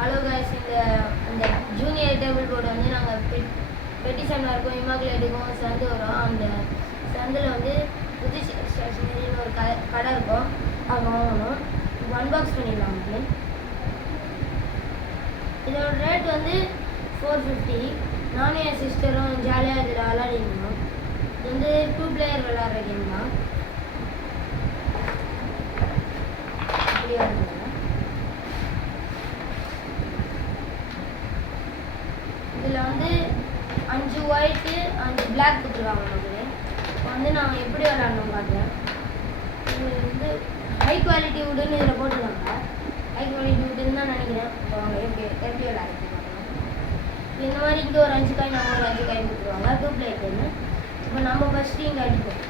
Hello guys, அந்த junior table board வந்து நாங்கள் பெட்டிஷனில் இருக்கும், இமாக்குலேட்டுக்கும் சந்து வரும். அந்த சந்தில் வந்து புது ஸ்டேஷனரின்னு ஒரு கடை இருக்கும், அங்கே வாங்கணும். இப்போ அன்பாக்ஸ் பண்ணிடலாம். உங்களுக்கு இதோட ரேட் வந்து 450. நானும் என் சிஸ்டரும் ஜாலியாக இதில் விளாடிருந்தோம். இது வந்து 2 பிளேயர் விளாட்ற கேம் தான். அப்படியா இருந்தது. இதில் வந்து 5 ஒயிட்டு 5 பிளாக் கொடுத்துருக்காங்க நமக்கு. இப்போ வந்து நாங்கள் எப்படி விளாட்ணும் பார்க்குறேன். இது வந்து ஹை குவாலிட்டி வுட்டுன்னு இதில் போட்டுருக்காங்க. ஹை குவாலிட்டி வுட்டுன்னு தான் நினைக்கிறேன். இப்போ அவங்க எப்படி விளாட்றது இந்த மாதிரி இங்கே ஒரு 5 காய், நம்ம ஒரு 5 காய் கொடுத்துருவாங்க. 2 பிளேயர்னு. இப்போ நம்ம ஃபஸ்ட்டு இங்கே அடிப்போம்.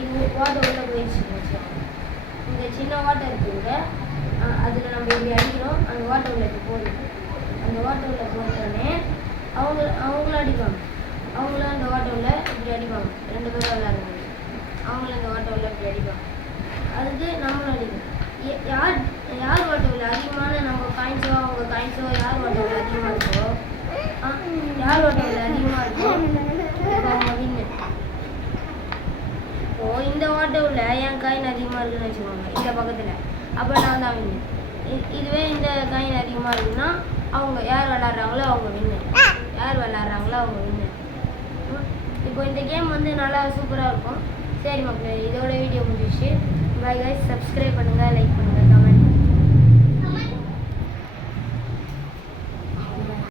இது வாட்டர் உள்ள போயிடுச்சுன்னு வச்சுக்கோங்க. இந்த சின்ன வாட்டர் இருக்குங்க, அதில் நம்ம இப்படி அடிக்கிறோம். அந்த வாட்டர் உள்ள இப்போ போகுது. அந்த வாட்டர் உள்ள போட்டோடனே அவங்களும் அடிப்பாங்க. அவங்களும் அந்த வாட்டர் உள்ள இப்படி அடிப்பாங்க. 2 பேரும் விளையாடுவாங்க. அவங்களும் அந்த வாட்டர் உள்ள இப்படி அடிப்பாங்க. அதுக்கு நம்மளும் அடிப்போம். யார் வாட்டர் உள்ள அதிகமான நம்ம காயின்ஸோ அவங்க காயின்ஸோ யார் வாட்டர் உள்ள அதிகமாக இருக்கோ, யார் வாட்டர் உள்ள அதிகமாக இருக்கோ அவங்க வின்னு. இப்போது இந்த வாட்டர் உள்ள என் காயின் அதிகமாக இருக்குன்னு வச்சுக்கோங்க இந்த பக்கத்தில், அப்போ நான் தான் வின்னு. இதுவே இந்த காயின் அதிகமாக இருக்குன்னா அவங்க யார் விளாட்றாங்களோ அவங்க வின்னு. யார் விளாட்றாங்களோ அவங்க வின்னு. இப்போ இந்த கேம் வந்து நல்லா சூப்பராக இருக்கும். சரி மக்களே, இதோட வீடியோ முடிஞ்சிச்சு. பை கைஸ், சப்ஸ்கிரைப் பண்ணுங்கள், லைக் பண்ணுங்கள், கமெண்ட்